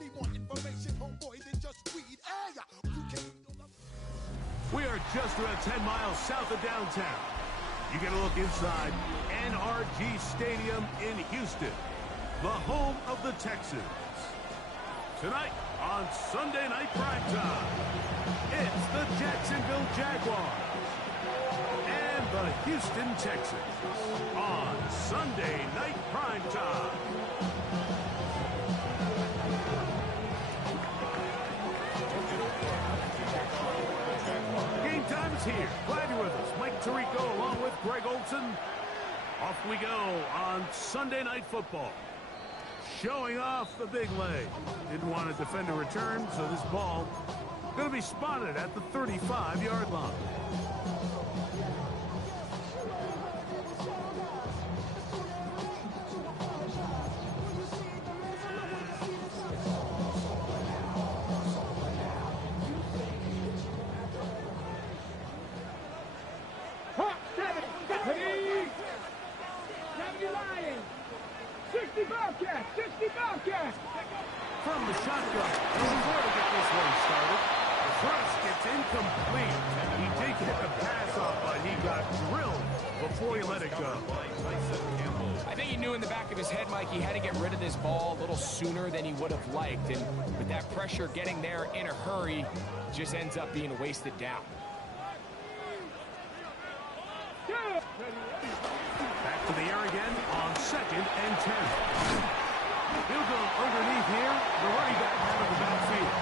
Need more information, homeboy, than just weed. Hey, you can't... We are just about 10 miles south of downtown. You get a look inside NRG Stadium in Houston, the home of the Texans. Tonight on Sunday Night Primetime, it's the Jacksonville Jaguars and the Houston Texans on Sunday Night Primetime. Game time is here. Glad you're with us. Mike Tirico along with Greg Olson. Off we go on Sunday Night Football. Showing off the big leg. Didn't want to defend a return, so this ball going to be spotted at the 35-yard line. From the shotgun, doesn't want to get this one started. The thrust gets incomplete. He did get the pass off, but he got drilled before he let it go. I think he knew in the back of his head, Mike, he had to get rid of this ball a little sooner than he would have liked. And with that pressure getting there in a hurry, just ends up being a wasted down. Back to the air again on 2nd and 10. He'll go underneath here, the running back out of the backfield.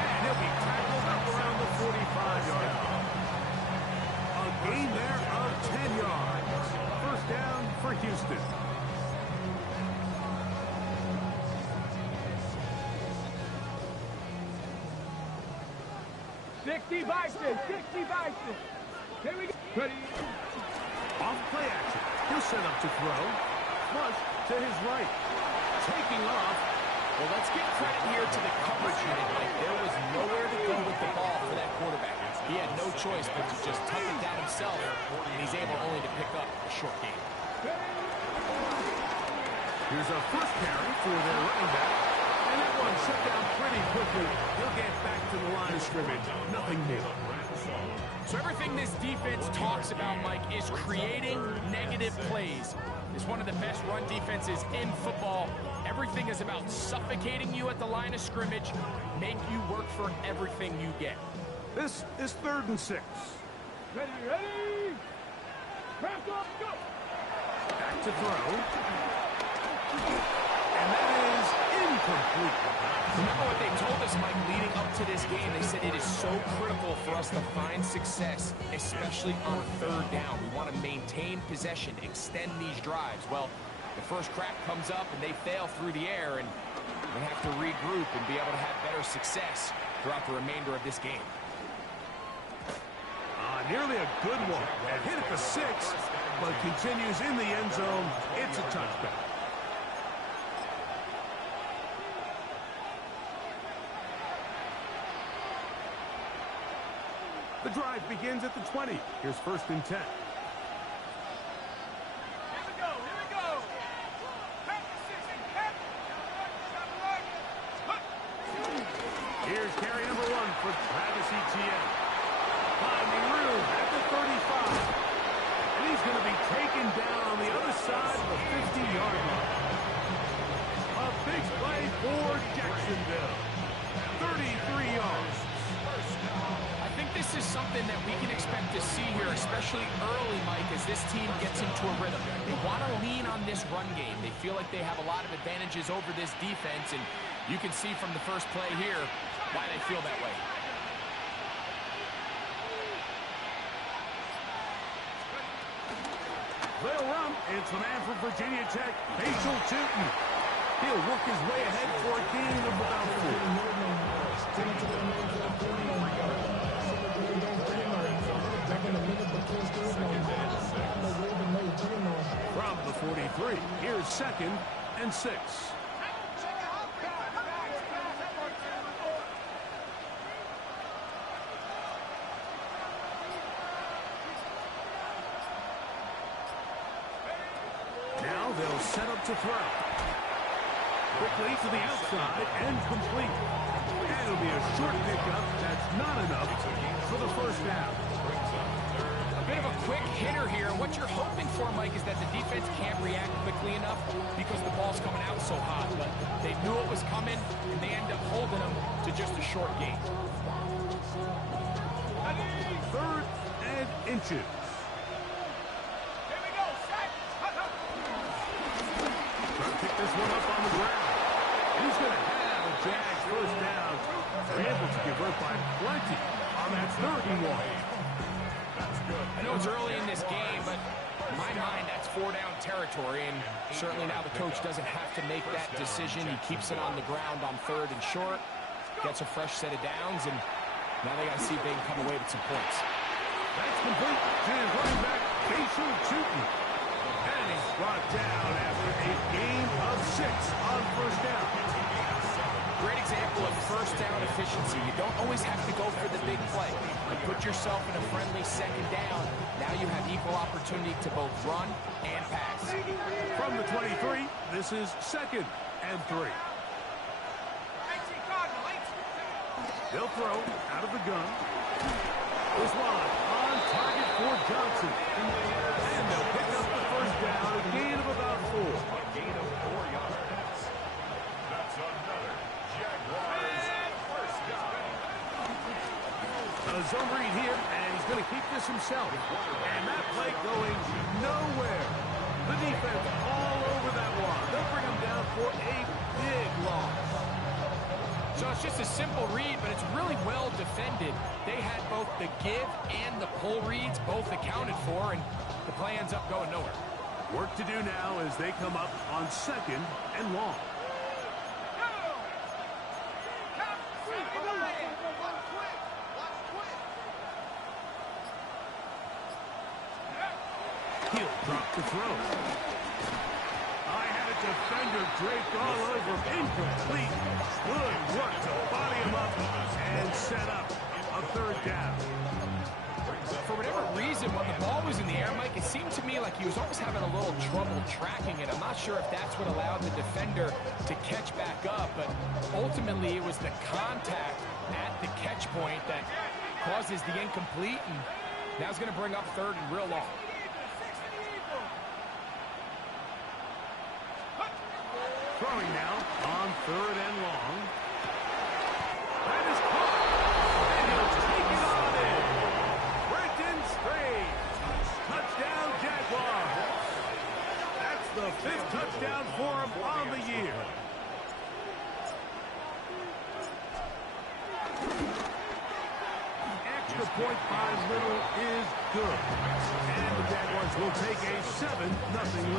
And he'll be tackled up around the 45-yard line. A gain there of 10 yards. First down for Houston. Here we go. Ready. Off play action. He'll set up to throw. Flush to his right. Taking off. Well, let's give credit here to the coverage unit. Like, there was nowhere to go with the ball for that quarterback. He had no choice but to just tuck it down himself, and he's able only to pick up a short gain. Here's a first carry for their running back. And that one shut down pretty quickly. He'll get back to the line of scrimmage. Nothing new. So everything this defense talks about, Mike, is creating negative plays. It's one of the best run defenses in football. Everything is about suffocating you at the line of scrimmage, make you work for everything you get. This is 3rd and 6. Ready. Crack up, go. Back to throw. And that is incomplete. Remember what they told us, Mike, leading up to this game. They said it is so critical for us to find success, especially on 3rd down. We want to maintain possession, extend these drives. Well, the first crack comes up and they fail through the air, and we have to regroup and be able to have better success throughout the remainder of this game. Nearly a good one. And hit at the 6, but continues in the end zone. It's a touchback. The drive begins at the 20. Here's 1st and 10. Here we go. Here's carry number 1 for Travis Etienne. Finding room at the 35. And he's going to be taken down on the other side of the 50-yard line. A big play for Jacksonville. 33 yards. I think this is something that we can expect to see here, especially early, Mike, as this team gets into a rhythm. They want to lean on this run game. They feel like they have a lot of advantages over this defense, and you can see from the first play here why they feel that way. They'll run. It's the man from Virginia Tech, Rachel Tootin. He'll work his way ahead for a gain of about 4. From the 43, here's 2nd and 6. Now they'll set up to throw. quickly to the outside and complete. And it'll be a short pickup. That's not enough for the first down. A bit of a quick hitter here. What you're hoping for, Mike, is that the defense can't react quickly enough because the ball's coming out so hot. But they knew it was coming, and they end up holding them to just a short gain. 3rd and inches. Here we go. Set. Trying to pick this one up on the ground. He's going to have a Jags first down. They're able to convert by plenty on that 3rd and 1. I know it's early in this game, but in my mind, that's 4-down territory, and certainly now the coach doesn't have to make that decision. He keeps it on the ground on 3rd and short, gets a fresh set of downs, and now they got to see if they can come away with some points. That's complete to running back Jason Chutin. And he's brought down after a gain of 6 on first down. Great example of first down efficiency. You don't always have to go for the big play. You put yourself in a friendly 2nd down. Now you have equal opportunity to both run and pass. From the 23, this is 2nd and 3. They'll throw out of the gun. This one on target for Johnson. And they'll pick up the first down, a gain of about 4. A gain of 4 yards. That's another Jaguars first down. A zone read here, and he's going to keep this himself. And that play going nowhere. The defense all over that one. They'll bring him down for a big loss. So it's just a simple read, but it's really well defended. They had both the give and the pull reads both accounted for, and the play ends up going nowhere. Work to do now as they come up on 2nd and long. He'll drop the throw. I had a defender draped all over him. Incomplete. Good work to body him up and set up a 3rd down. For whatever reason, when the ball was in the air, Mike, it seemed to me like he was almost having a little trouble tracking it. I'm not sure if that's what allowed the defender to catch back up, but ultimately it was the contact at the catch point that causes the incomplete, and now it's going to bring up 3rd and real long. Throwing now on 3rd and long. That is caught. And he'll take it on in. Brenton Strange. Touchdown, Jaguars. That's the 5th touchdown for him on the year. Extra point by Little is good. And the Jaguars will take a 7-0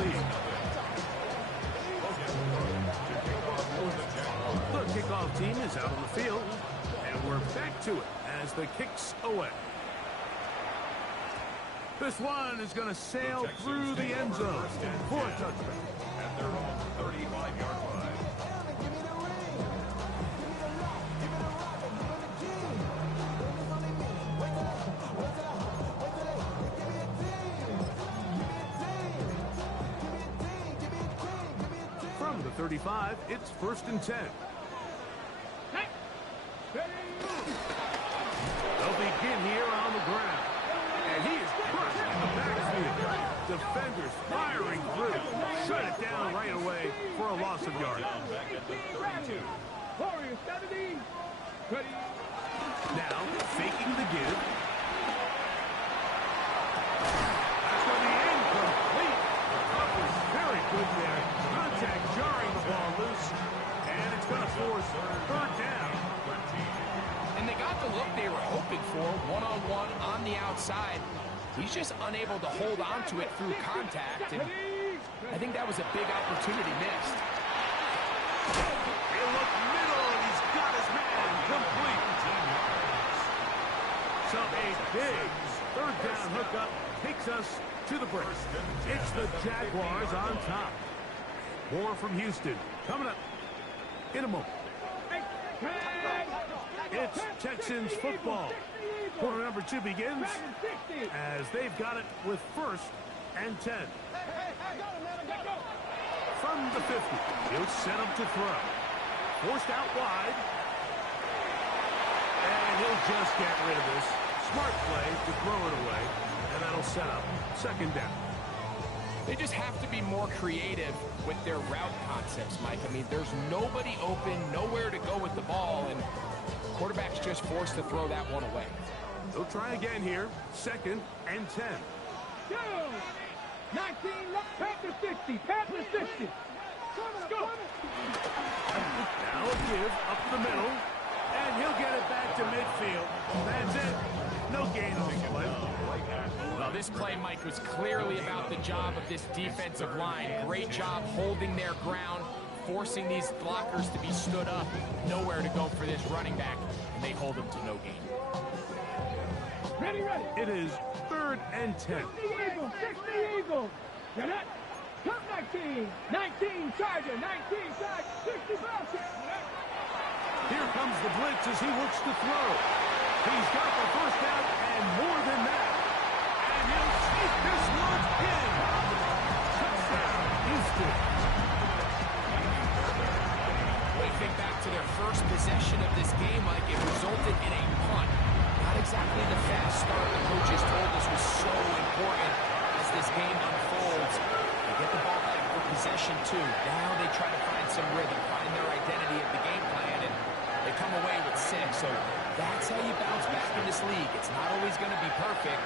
lead. The kickoff team is out on the field, and we're back to it as the kick's away. This one is going to sail through the end zone for a touchdown. At their own 35-yard line. From the 35, it's 1st and 10. They'll begin here on the ground. And he is crushed in the backfield. Defenders firing through. Shut it down right away for a loss of yards. Now, faking the give. That's going to be incomplete. That was very good there. Contact jarring the ball loose. And it's going to force 3rd down. And they got the look they were hoping for, one-on-one on the outside. He's just unable to hold on to it through contact, and I think that was a big opportunity missed. He'll look middle, and he's got his man complete. So a big 3rd down hookup takes us to the break. It's the Jaguars on top. More from Houston coming up in a moment. It's Texans football. Quarter number 2 begins as they've got it with 1st and 10. from the 50. He'll set up to throw. Forced out wide. And he'll just get rid of this. Smart play to throw it away. And that'll set up second down. They just have to be more creative with their route concepts, Mike. I mean, there's nobody open, nowhere to go with the ball, and quarterback's just forced to throw that one away. They'll try again here. Second and 10. Go! 19 left, Panthers 60, Panthers 60. Let's go! Now a give up the middle, and he'll get it back to midfield. That's it. No gain on the play. Well, this play, Mike, was clearly about the job of this defensive line. Great job holding their ground, forcing these blockers to be stood up. Nowhere to go for this running back, and they hold him to no gain. Ready, ready. It is third and 10. 60 Eagles, 60 Eagles. Get it? Come 19, 19 Charger, 19 Charger, 60 Bobcat. Here comes the blitz as he looks to throw. He's got the first down and more than that. And he'll sneak this one in. Touchdown, Houston. When you think back to their first possession of this game, Mike, it resulted in a punt. Not exactly the fast start the coaches told us was so important as this game unfolds. They get the ball back for possession too. Now they try to find some rhythm, find their identity of the game plan, and they come away with 6. So that's how you bounce back in this league. It's not always going to be perfect.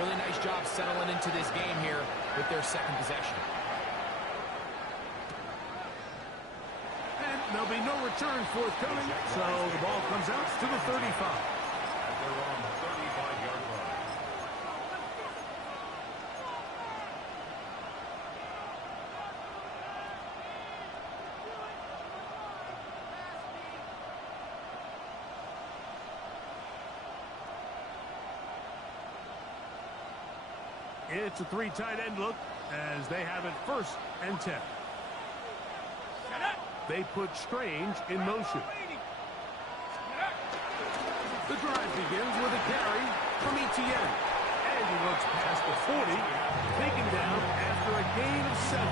Really nice job settling into this game here with their second possession. And there'll be no return forthcoming, so the ball comes out to the 35. They're on the 35-yard line. It's a 3 tight end look as they have it first and 10. They put Strange in motion. The drive begins with a carry from Etienne. And he looks past the 40, taken down after a gain of 7.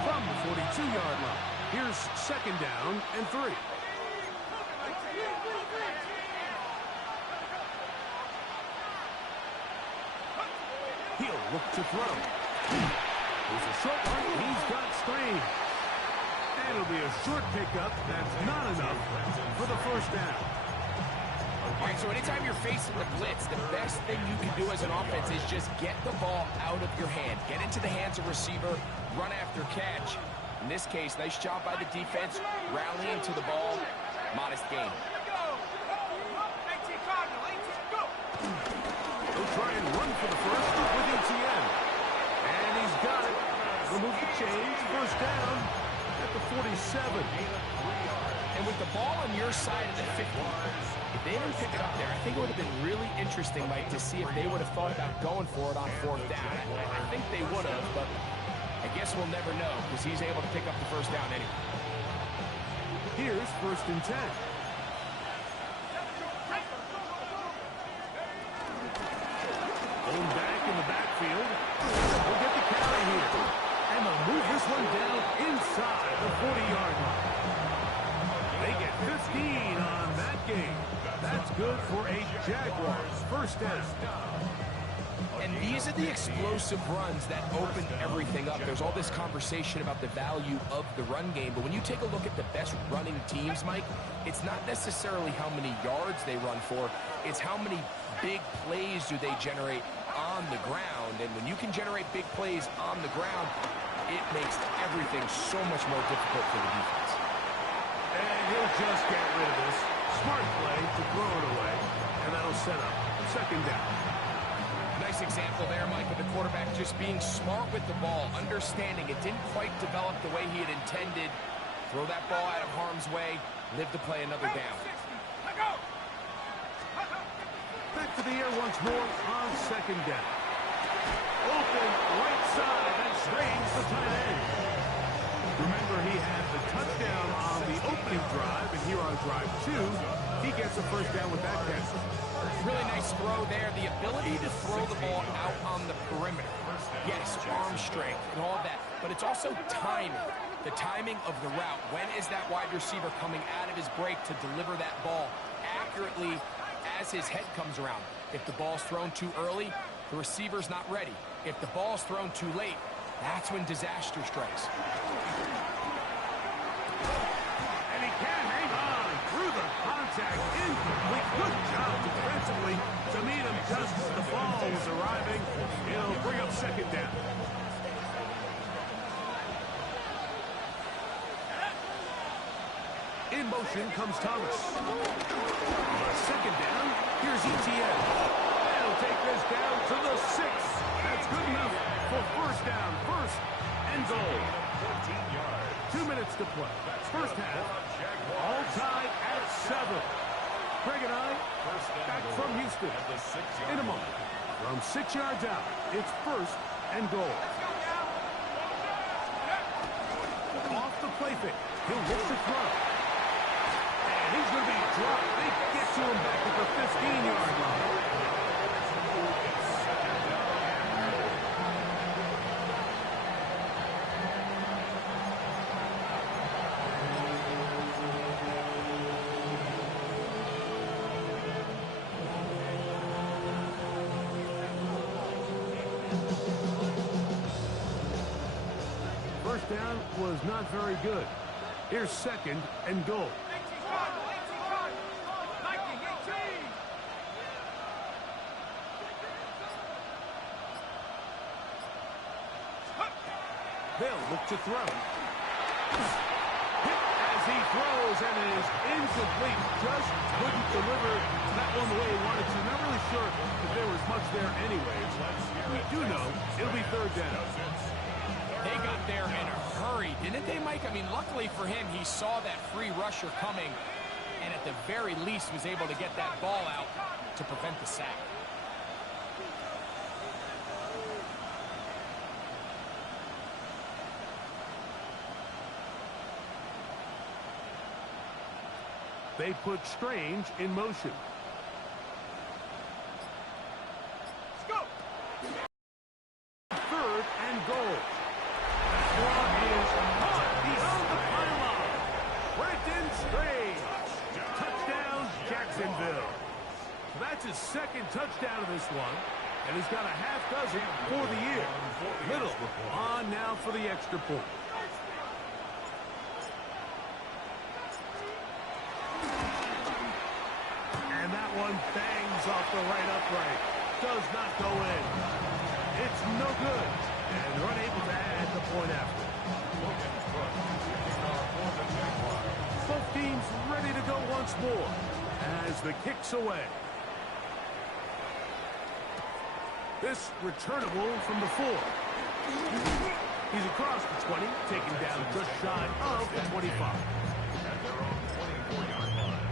From the 42-yard line, here's second down and 3. He'll look to throw. There's a short one. He's got Strange. And it'll be a short pickup. That's not enough for the first down. All right, so anytime you're facing the blitz, the best thing you can do as an offense is just get the ball out of your hand. Get into the hands of receiver, run after catch. In this case, nice job by the defense, rallying to the ball. Modest gain. He'll try and run for the first with Etienne. And he's got it. Remove the chains. First down at the 47. And with the ball on your side of the 50, if they didn't pick it up there, I think it would have been really interesting, Mike, to see if they would have thought about going for it on fourth down. I think they would have, but I guess we'll never know because he's able to pick up the first down anyway. Here's first and 10. Going back in the backfield. We'll get the carry here. And they'll move this one down inside the 40-yard line. They get 15 on that game. That's good for a Jaguars first down. And these are the explosive runs that open everything up. There's all this conversation about the value of the run game, but when you take a look at the best running teams, Mike, it's not necessarily how many yards they run for, it's how many big plays do they generate on the ground. And when you can generate big plays on the ground, it makes everything so much more difficult for the defense. And he'll just get rid of this. Smart play to throw it away, and that'll set up second down. Nice example there, Mike, of the quarterback just being smart with the ball, understanding it didn't quite develop the way he had intended. Throw that ball out of harm's way, live to play another down. Back to the air once more on second down. Open right side, and Strange the tight end. Remember, he had the touchdown on the opening drive, and here on drive 2, he gets a first down with that catch. Really nice his throw there, the ability to throw the ball out on the perimeter. Yes, arm strength and all that, but it's also timing. The timing of the route. When is that wide receiver coming out of his break to deliver that ball accurately as his head comes around? If the ball's thrown too early, the receiver's not ready. If the ball's thrown too late, that's when disaster strikes. And he can't hang on through the contact. Incomplete. Good job defensively to meet him just as the ball was arriving. He'll bring up second down. In motion comes Thomas. On second down, here's Etienne. They'll take this down to the 6. That's good enough for first down. First and goal. 14 yards. 2 minutes to play. First half, all tied at 7. Greg and I back from Houston in a moment. From 6 yards out, it's first and goal. Off the play fake. He'll look to throw. And he's going to be dropped. They get to him back at the 15-yard line. First down was not very good. Here's second and goal. They'll look to throw. Hit as he throws, and it is incomplete. Just couldn't deliver that one the way he wanted to. Not really sure if there was much there anyways. We do know it'll be third down. They got there in a hurry, didn't they, Mike? I mean, luckily for him, he saw that free rusher coming, and at the very least was able to get that ball out to prevent the sack. They put Strange in motion. Let's go. Third and goal. That one is caught beyond the pylon. Brenton Strange. Touchdown, Jacksonville. That's his second touchdown of this one, and he's got a half dozen for the year. Little on now for the extra point. And that one bangs off the right upright. Does not go in. It's no good. And they're unable to add the point after. Both teams ready to go once more as the kick's away. This returnable from the 4. He's across the 20, taken down just shy of the 25. At their own 24-yard line.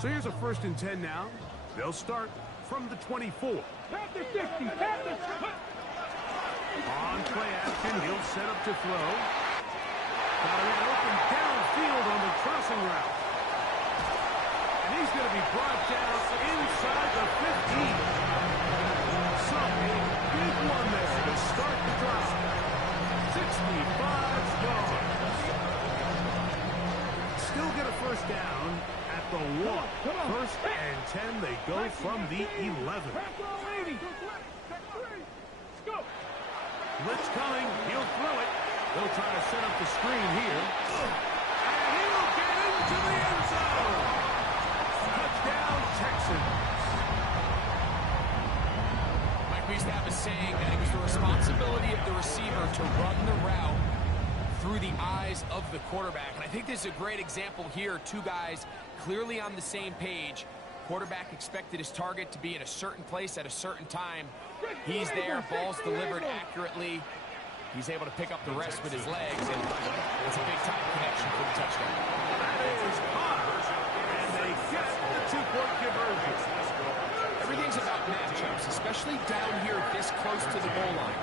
So here's a 1st and 10 now. They'll start from the 24. Panther 60. Panther. On play action, he'll set up to throw. Got a man open downfield on the crossing route. And he's going to be brought down inside the 15. So a big one there to start the drive. 65 yards. Still get a first down at the 1. First and 10, they go from the 11. Blitz coming, he'll throw it. They'll try to set up the screen here. And he'll get into the end zone. Touchdown, Texans. Mike, we used to have a saying that it was the responsibility of the receiver to run the route through the eyes of the quarterback. And I think this is a great example here. Two guys clearly on the same page. Quarterback expected his target to be in a certain place at a certain time. He's there, ball's delivered accurately. He's able to pick up the rest with his legs, and it's a big-time connection for the touchdown. That is Connor, and they get the two-point conversion. Everything's about matchups, especially down here this close to the goal line.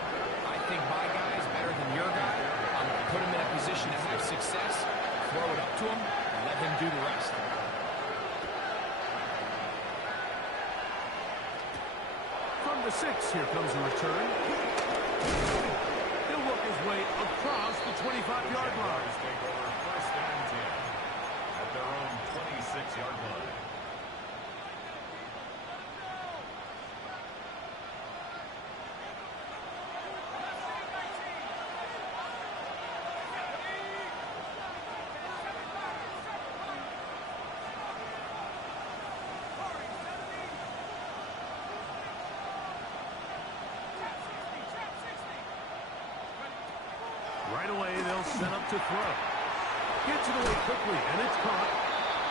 I think my guy is better than your guy. I'm going to put him in a position to have success, throw it up to him, and let him do the rest. From the 6, here comes a return. He'll work his way across the 25-yard line. Take over first and 10 at their own 26-yard line. Right away, they'll set up to throw. Gets it away quickly, and it's caught.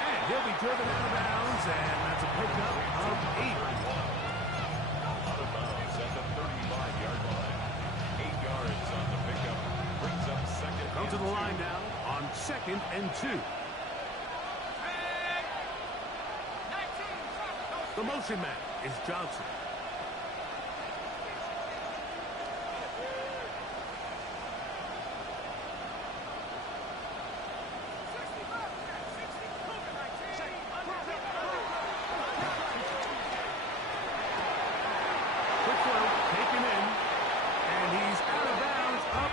And he'll be driven out of bounds, and that's a pickup of 8. Out of bounds at the 35-yard line. 8 yards on the pickup. Brings up second. Come to the line now on 2nd and 2. The motion man is Johnson.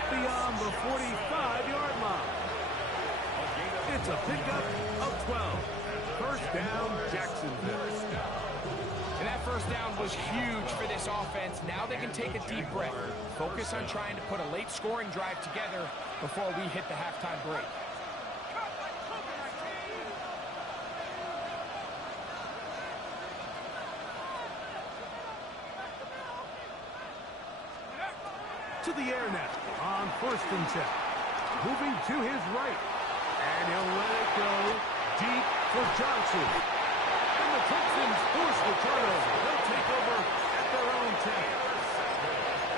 Beyond the 45-yard line. It's a pickup of 12. First down, Jacksonville. And that first down was huge for this offense. Now they can take a deep breath. Focus on trying to put a late scoring drive together before we hit the halftime break. To the air now on 1st and 10. Moving to his right. And he'll let it go deep for Johnson. And the Texans force the turnover. They'll take over at their own 10.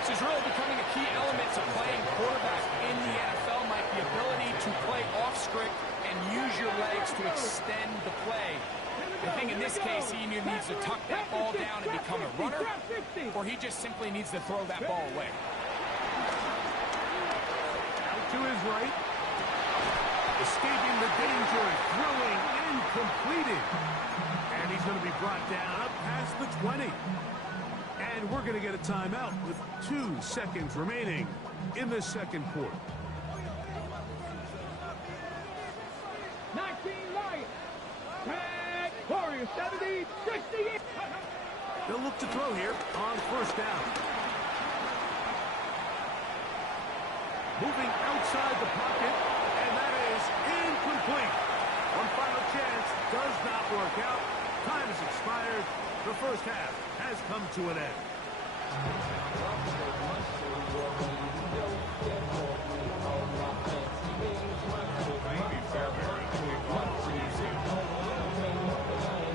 This is really becoming a key element to playing quarterback in the NFL, Mike. The ability to play off script and use your legs to extend the play. I think in this case, he either needs to tuck that ball down and become a runner, or he just simply needs to throw that ball away. To his right. Escaping the danger, throwing and completing. And he's going to be brought down up past the 20. And we're going to get a timeout with 2 seconds remaining in the second quarter. 19 Lions. Tag Warriors 70, 68. They'll look to throw here on 1st down. Moving outside the pocket, and that is incomplete. One final chance does not work out. Time has expired. The first half has come to an end.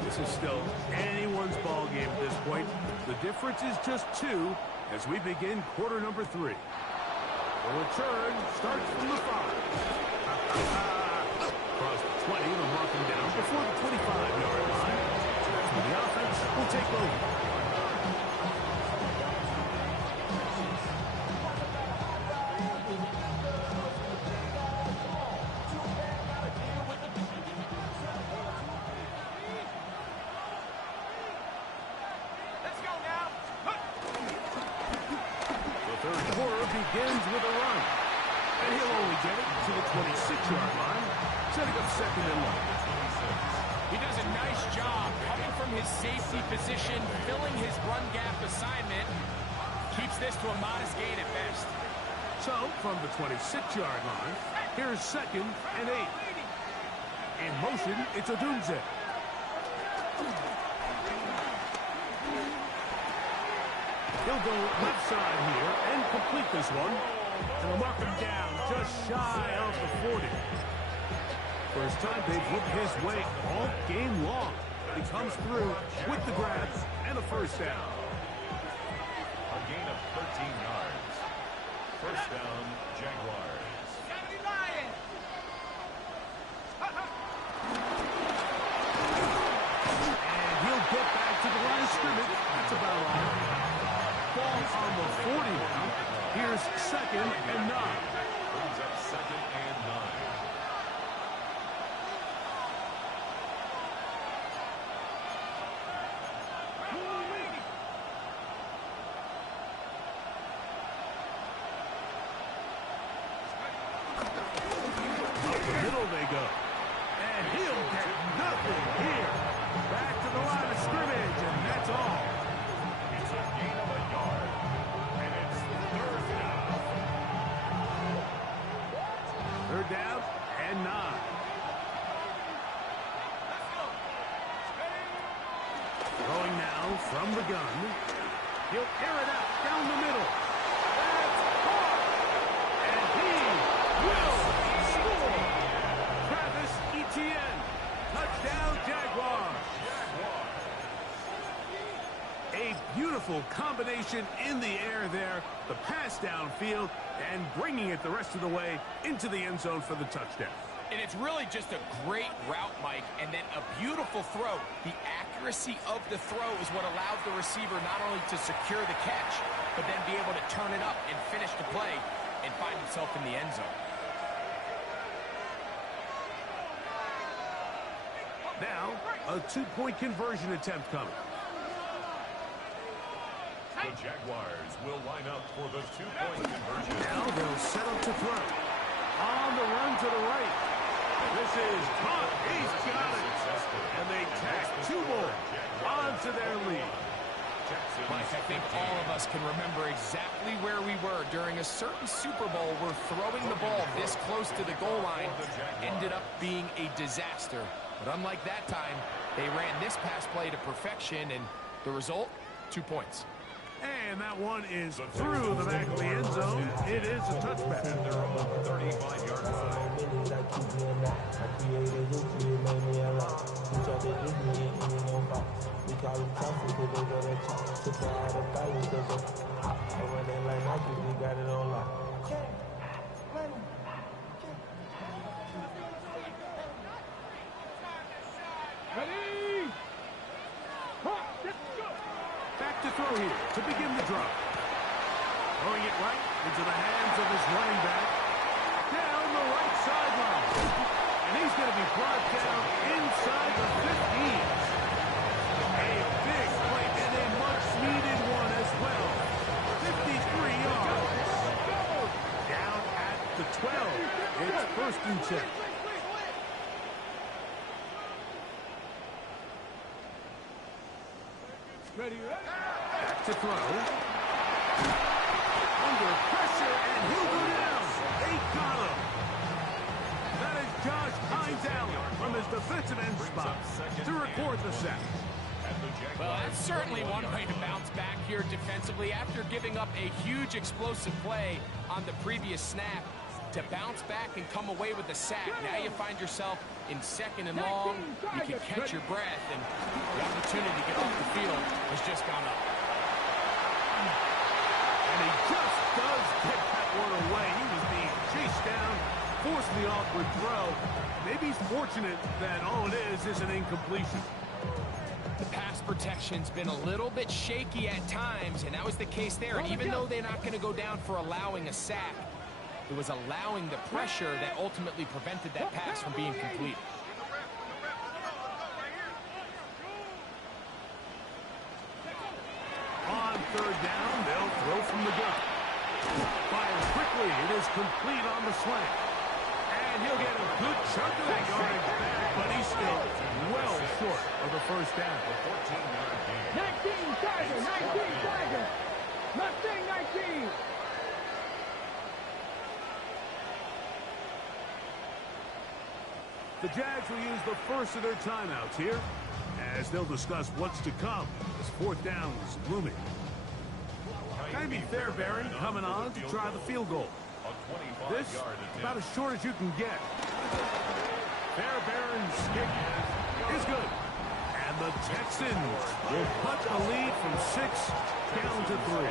This is still anyone's ball game at this point. The difference is just 2 as we begin quarter number 3. The return starts from the 5. Across the 20, they'll mark him down before the 25-yard line. That's when the offense will take over. Begins with a run. And he'll only get it to the 26-yard line, setting up 2nd and 1. He does a nice job coming from his safety position, filling his run gap assignment. Keeps this to a modest gain at best. So, from the 26-yard line, here's 2nd and 8. In motion, it's Odunze. He'll go left side here and complete this one. And they'll mark him down just shy of the 40. First time they've looked his way all game long. He comes through with the grabs and a first down. A gain of 13 yards. First down, Jaguars. 70 Lions. ball on the 40 now. Here's 2nd and 9. Brings up 2nd and 9. Up the middle they go. And he'll get nothing here. Back to the line of scrimmage, and that's all. It's a gain of a yard. And it's 3rd down. 3rd down and 9. Throwing now from the gun. He'll air it out down the middle. That's caught. And he will score. Travis Etienne. Touchdown, Jaguars. A beautiful combination in the air there. The pass downfield and bringing it the rest of the way into the end zone for the touchdown. And it's really just a great route, Mike, and then a beautiful throw. The accuracy of the throw is what allowed the receiver not only to secure the catch, but then be able to turn it up and finish the play and find himself in the end zone. Now, a 2-point conversion attempt coming. The Jaguars will line up for the 2-point conversion. Now they'll set up to throw. On the run to the right. This is caught. He's got it. And they tack 2 more onto their lead. Mike, I think all of us can remember exactly where we were during a certain Super Bowl where throwing the ball this close to the goal line ended up being a disaster. But unlike that time, they ran this pass play to perfection, and the result, 2 points. And that one is through the back of the end zone. It is a touchback. At their own 35-yard line. Ready? Back to throw here to begin the drive. Throwing it right into the hands of his running back. Down the right sideline. And he's going to be brought down inside the 15. A big play and a much-needed one as well. 53 yards. Down at the 12. It's 1st and 10. Ready, ready? Back to throw. Under pressure, and he'll go down. They got him. That is Josh Hines Allen from his defensive end spot to record the sack. Well, that's certainly one way to bounce back here defensively after giving up a huge explosive play on the previous snap. To bounce back and come away with the sack, now you find yourself in 2nd and long. You can catch your breath, and the opportunity to get off the field has just gone up. And he just does get that one away. He was being chased down, forced the awkward throw. Maybe he's fortunate that all it is an incompletion. The pass protection's been a little bit shaky at times, and that was the case there. And even though they're not going to go down for allowing a sack, it was allowing the pressure that ultimately prevented that pass from being complete. On 3rd down, they'll throw from the gun. Fires quickly. It is complete on the slant. And he'll get a good chunk of that yardage back, but he's still well short of the 1st down. 14-yard gain. 19 Tiger, 19 Tiger. Mustang 19. The Jags will use the first of their timeouts here as they'll discuss what's to come as 4th down is looming. Maybe Fairbairn coming on to try the field goal. This about as short as you can get. Fairbairn's kick is good. And the Texans will cut the lead from 6 down to 3.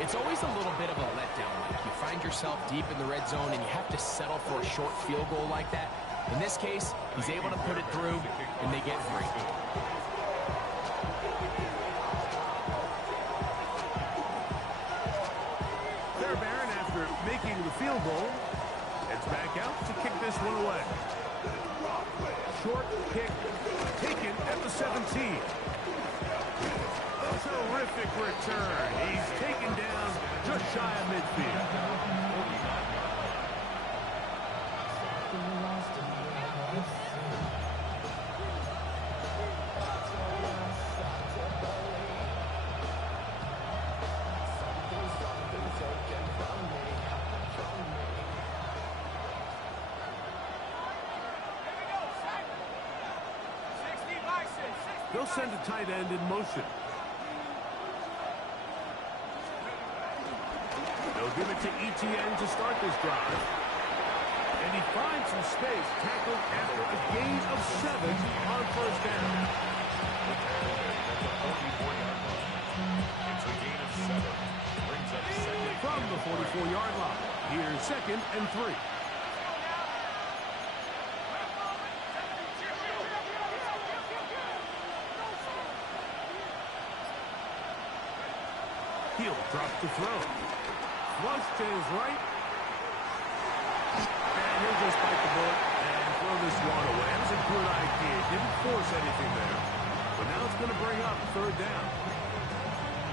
It's always a little bit of a letdown. Like you find yourself deep in the red zone and you have to settle for a short field goal like that. In this case, he's able to put it through, and they get 3. key to the field goal. It's back out to kick this one away. Short kick taken at the 17. Terrific return. He's taken down just shy of midfield. They'll send a tight end in motion. They'll give it to ETN to start this drive. And he finds some space, tackled after a gain of 7 on first down. It's a gain of 7. Brings up second. From the 44-yard line, here's 2nd and 3. He'll drop the throw. Flush to his right. And he'll just bite the bullet and throw this one away. That was a good idea. Didn't force anything there. But now it's going to bring up 3rd down.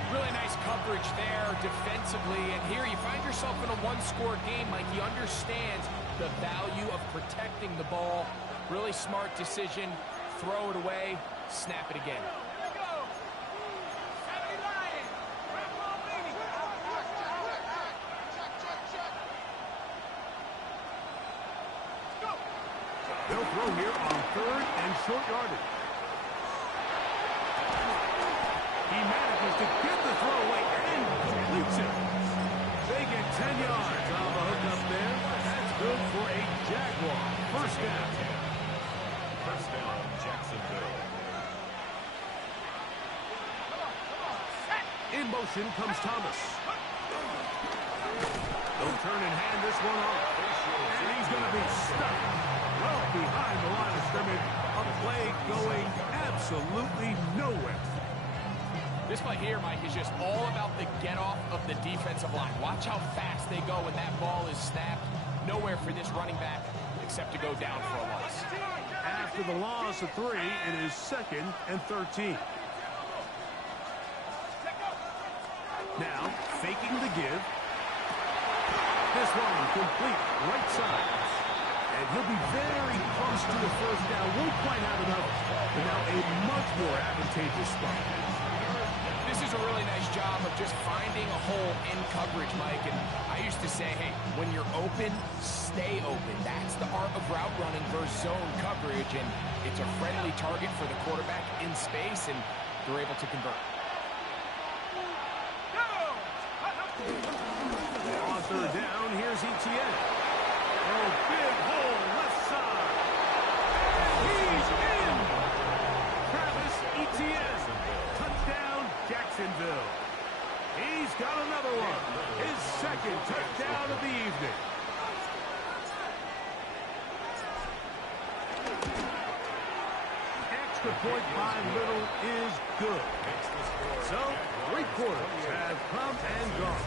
Really nice coverage there defensively. And here you find yourself in a one-score game. Mike, he understands the value of protecting the ball. Really smart decision. Throw it away. Snap it again. They'll throw here on 3rd and short yardage. He manages to get the throw away and completes it. They get 10 yards on the hook up there. That's good for a Jaguar. First down. First down, Jacksonville. In motion comes Thomas. They'll turn and hand this one off. And he's going to be stuck well behind the line of scrimmage. A play going absolutely nowhere. This play here, Mike, is just all about the get-off of the defensive line. Watch how fast they go when that ball is snapped. Nowhere for this running back except to go down for a loss. After the loss of 3, it is 2nd and 13. Now, faking the give. This one complete right side. And he'll be very close to the first down. Won't quite have enough, but now a much more advantageous spot. This is a really nice job of just finding a hole in coverage, Mike. And I used to say, hey, when you're open, stay open. That's the art of route running versus zone coverage. And it's a friendly target for the quarterback in space, and they're able to convert. On 3rd down, here's ETN. Oh, big hole, left side. He's in. Travis Etienne. Touchdown, Jacksonville. He's got another one. His 2nd touchdown of the evening. Extra point by Little is good. So, 3 quarters have come and gone.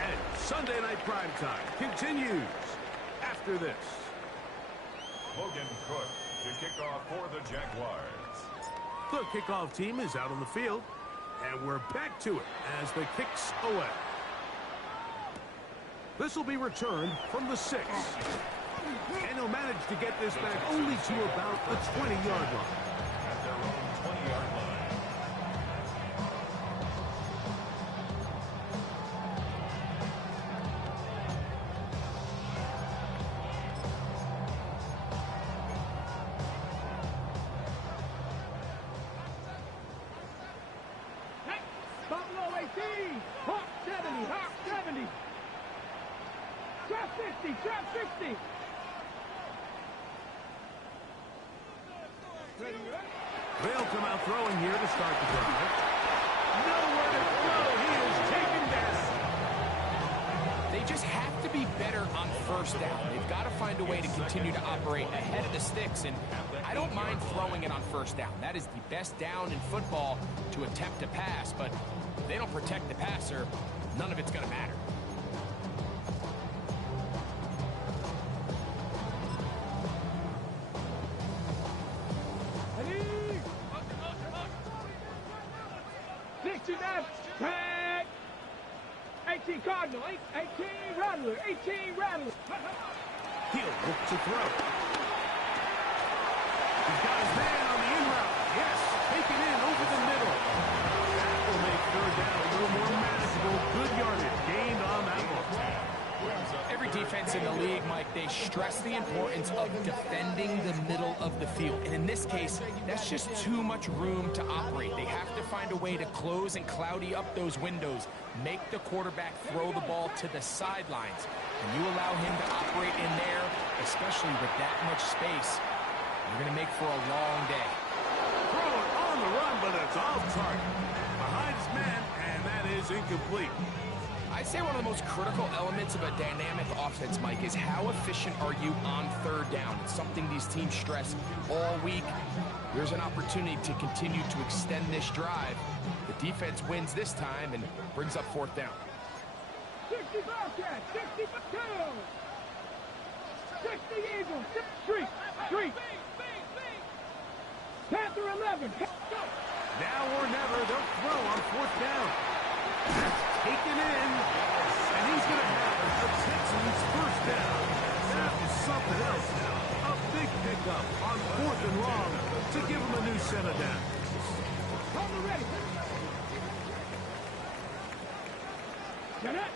And Sunday Night Primetime continues after this. Logan Cook to kick off for the Jaguars. The kickoff team is out on the field, and we're back to it as the kicks away. This will be returned from the 6. And he'll manage to get this back only to about the 20-yard line. At their own 20-yard line. Buffalo 18, Hawk 70, Hawk 70. Trap 60, trap 60. They'll come out throwing here to start the drive. Nowhere to throw. He is taken down. They just have to be better on first down. They've got to find a way to continue to operate ahead of the sticks, and I don't mind throwing it on first down. That is the best down in football to attempt to pass, but if they don't protect the passer, none of it's going to matter. 18 Cardinal, 18 Rattler, 18 Rattler. He'll look to throw. He's got his man on the in route. Yes, take it in over the middle. That will make third down a little more manageable. Good yardage gained on that one. Every defense in the league, Mike, they stress the importance of defending the middle of the field. And in this case, that's just too much room to operate. They have to find a way to close and cloudy up those windows, make the quarterback throw the ball to the sidelines. And you allow him to operate in there, especially with that much space, you're going to make for a long day. Throw it on the run, but it's off target. Behind his man, and that is incomplete. I'd say one of the most critical elements of a dynamic offense, Mike, is how efficient are you on third down. It's something these teams stress all week. There's an opportunity to continue to extend this drive. The defense wins this time and brings up fourth down. 60 Bobcats, 60 2. 60 Eagles, Street. Panther 11. Now or never, they'll throw on fourth down. That's taken in, and he's going to have a Texans first down. That is something else. A big pickup on fourth and long to give him a new set of downs. Hold ready. Jeanette,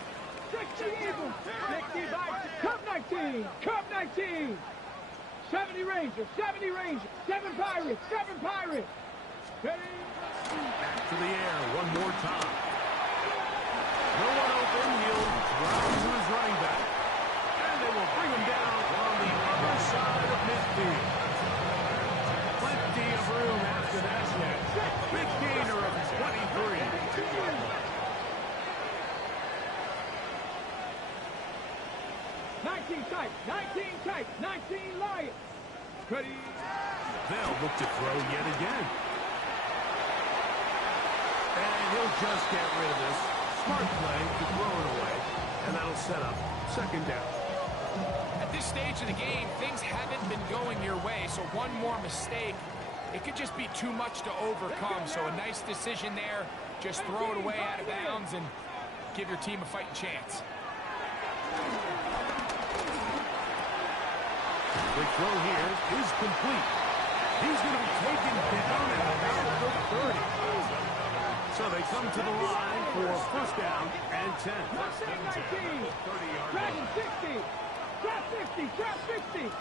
60 Eagles, 60 by Cub 19. 70 Rangers, 7 Pirates. Back to the air one more time. No one open. He'll drive to his running back. And they will bring him down on the other side of midfield. Plenty of room after that catch. Big gainer of 23. 19 Lions. Ready. They'll look to throw yet again. And he'll just get rid of this. Smart play to throw it away. And that'll set up second down. At this stage of the game, things haven't been going your way, so one more mistake, it could just be too much to overcome. So a nice decision there. Just throw it away out of bounds and give your team a fighting chance. The throw here is complete. He's going to be taken down at about the 30. So they come to the line for first down and 10. Mustang 19. Dragon 60. Trap 50.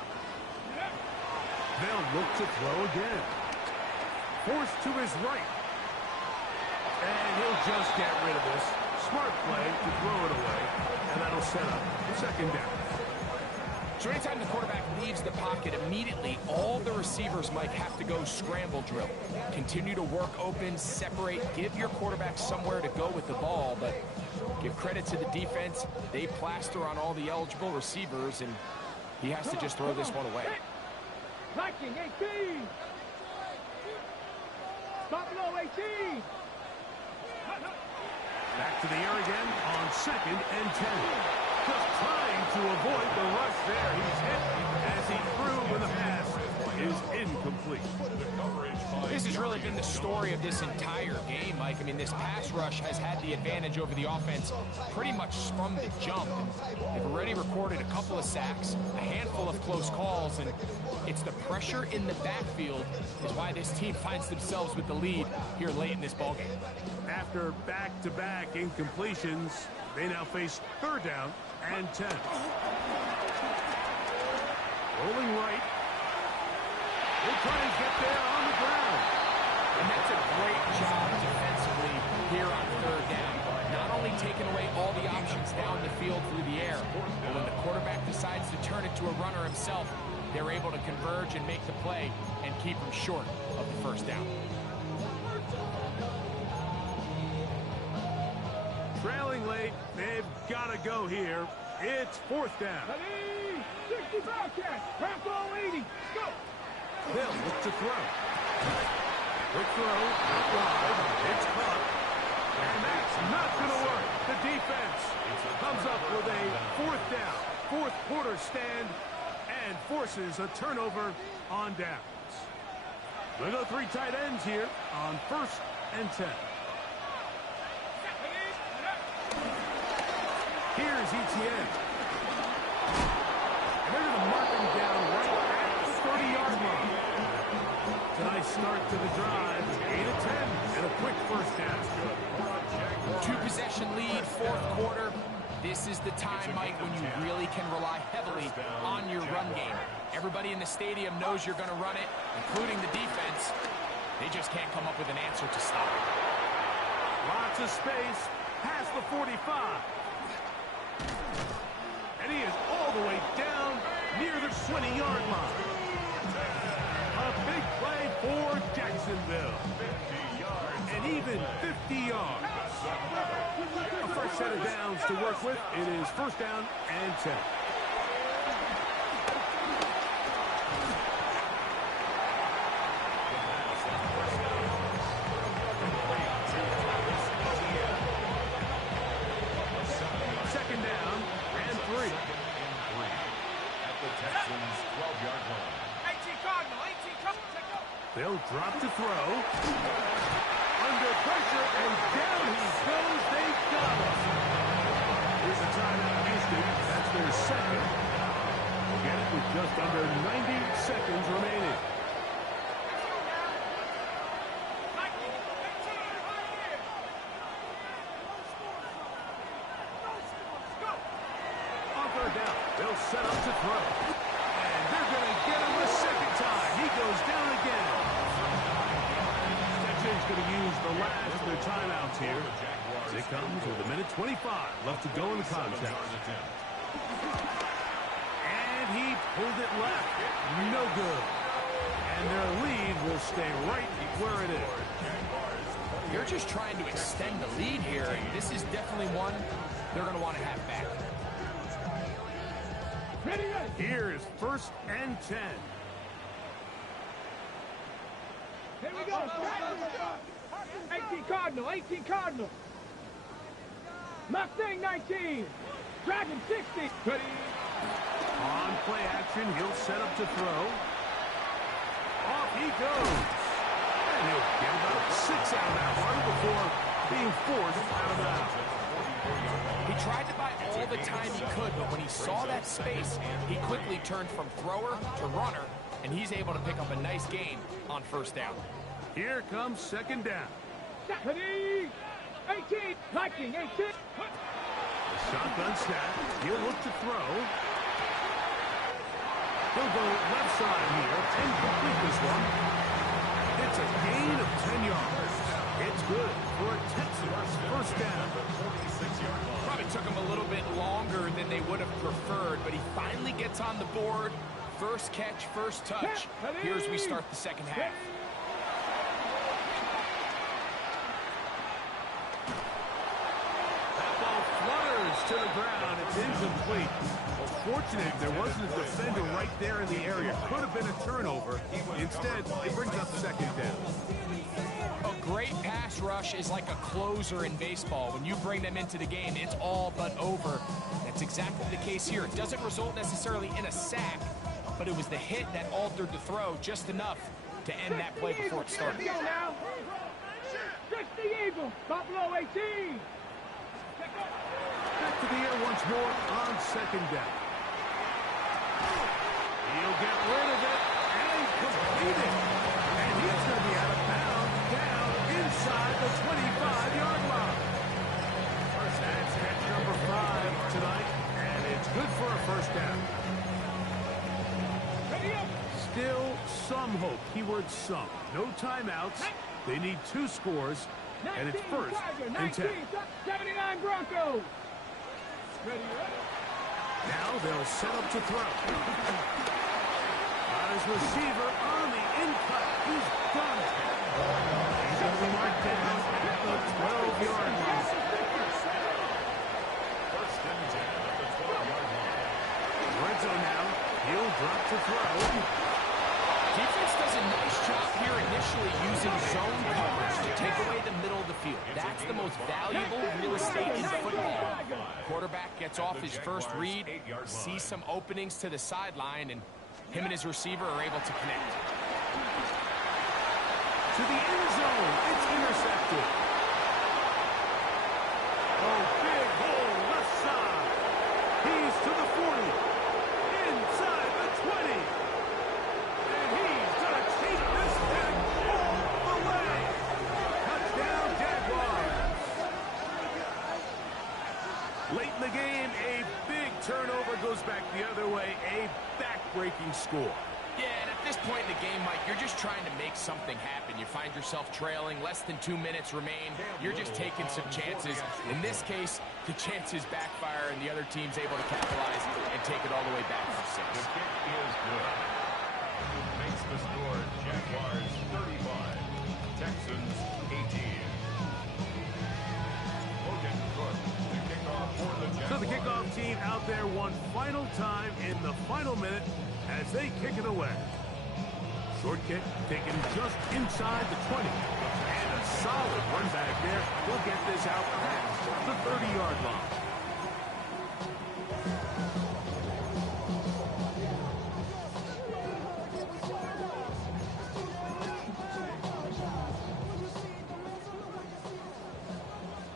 They'll look to throw again. Forced to his right. And he'll just get rid of this. Smart play to throw it away. And that'll set up second down. So anytime the quarterback leaves the pocket, immediately all the receivers might have to go scramble drill. Continue to work open, separate, give your quarterback somewhere to go with the ball, but give credit to the defense. They plaster on all the eligible receivers, and he has to just throw this one away. Viking 18. Buffalo 18. Back to the air again on second and 10. Just trying to avoid the rush there. He's hit as he threw when the pass is incomplete. This has really been the story of this entire game, Mike. I mean, this pass rush has had the advantage over the offense pretty much from the jump. They've already recorded a couple of sacks, a handful of close calls, and it's the pressure in the backfield is why this team finds themselves with the lead here late in this ballgame. After back-to-back incompletions, they now face third down and 10. Rolling right. They'll try and get there on the ground. And that's a great job defensively here on third down. Not only taking away all the options down the field through the air, but when the quarterback decides to turn it to a runner himself, they're able to converge and make the play and keep him short of the first down. Trailing late, they've got to go here. It's fourth down. 60 Bobcats. Rambo 80. Go. They'll look to throw. Quick throw, out wide. It's caught. And that's not going to work. The defense comes up with a fourth down, fourth quarter stand, and forces a turnover on downs. We'll go three tight ends here on first and 10. ETN. And they're going to mark him down right at the 30-yard line. Tonight's start to the drive, 8 of 10, and a quick first down. Two-possession lead, fourth quarter. This is the time, Mike, when you really can rely heavily on your run game. Everybody in the stadium knows you're going to run it, including the defense. They just can't come up with an answer to stop it. Lots of space, past the 45. And he is all the way down near the 20-yard line. A big play for Jacksonville. And even 50 yards. A fresh set of downs to work with. It is first down and 10. Second down and 3. At the Texans' 12-yard line. 18 Cardinal, 18 Cardinal. They'll drop to throw. Under pressure, and down he goes. They got him. Here's a timeout, Houston. That's their second. We'll get it with just under 90 seconds remaining. On third down, they'll set up to throw. And they're going to get him the second time. He goes down again. Is going to use the last of their timeouts here. As it comes with a minute 25 left to go in the contest. And he pulled it left. No good. And their lead will stay right where it is. You're just trying to extend the lead here, and this is definitely one they're going to want to have back. Here is first and 10. Here we go. 18 Cardinal, 18 Cardinal. Mustang 19. Dragon 60. On play action, he'll set up to throw. Off he goes. And he'll get about 6 out of that one before being forced out of bounds. He tried to buy all the time he could, but when he saw that space, he quickly turned from thrower to runner, and he's able to pick up a nice gain on first down. Here comes second down. 18. Lightning 18. The shotgun snap. He'll look to throw. He'll go left side here and complete this one. It's a gain of 10 yards. It's good for a Texans first down. Probably took him a little bit longer than they would have preferred, but he finally gets on the board. First catch, first touch. Here as we start the second half. That ball flutters to the ground. It's incomplete. Well, fortunate there wasn't a defender right there in the area. Could have been a turnover. Instead, it brings up second down. A great pass rush is like a closer in baseball. When you bring them into the game, it's all but over. That's exactly the case here. It doesn't result necessarily in a sack, but it was the hit that altered the throw just enough to end that play before it started. Let's go now. 60 Eagles. Buffalo 18. Back to the air once more on second down. He'll get rid of it and complete it. And he's going to be out of bounds down inside the 25-yard line. That's catch number 5 tonight, and it's good for a first down. Still some hope. Keyword some. No timeouts. They need 2 scores, and it's first and 10. 79 Broncos. Now they'll set up to throw. Got his receiver on the in-cut. He's done it. He's going to be marked down at the 12-yard line. First and 10 at the 12-yard line. Red zone now. He'll drop to throw. Defense does a nice job here initially using zone coverage to take away the middle of the field. That's the most valuable real estate in football. Quarterback gets off his first read, sees some openings to the sideline, and him and his receiver are able to connect. To the end zone. It's intercepted. Oh, big hole left side. Late in the game, a big turnover goes back the other way. A back-breaking score. Yeah, and at this point in the game, Mike, you're just trying to make something happen. You find yourself trailing, less than 2 minutes remain. You're just taking some chances. In this case, the chances backfire, and the other team's able to capitalize and take it all the way back for 6. The kick is good. Makes the score Jaguars 35, Texans 18. Logan Cook, the kickoff for the Jaguars. So the kickoff team out there one final time in the final minute as they kick it away. Short kick taken just inside the 20. And a solid run back there will get this out past the 30-yard line.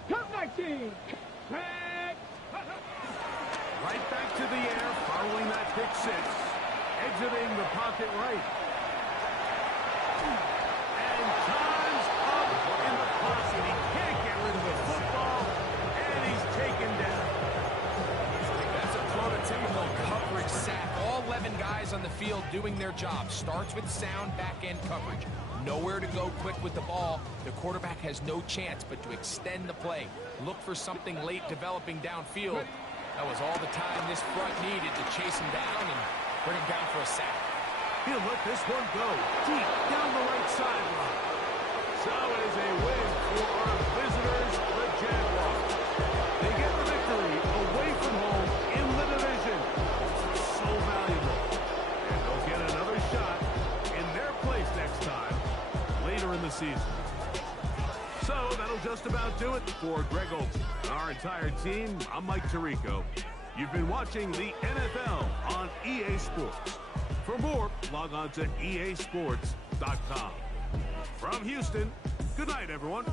Come 19. Right back to the air following that pick 6. Exiting the pocket right. And time's up in the pocket. He can't get rid of the football, and he's taken down. That's a prototypical coverage sack. All 11 guys on the field doing their job. Starts with sound back-end coverage. Nowhere to go quick with the ball. The quarterback has no chance but to extend the play. Look for something late developing downfield. That was all the time this front needed to chase him down and bring him down for a sack. He'll let this one go deep down the right sideline. So it is a win for our visitors, the Jaguars. They get the victory away from home in the division. So valuable. And they'll get another shot in their place next time later in the season. So that'll just about do it for Greg Olson and our entire team. I'm Mike Tirico. You've been watching the NFL on EA Sports. For more, log on to easports.com. From Houston, good night, everyone.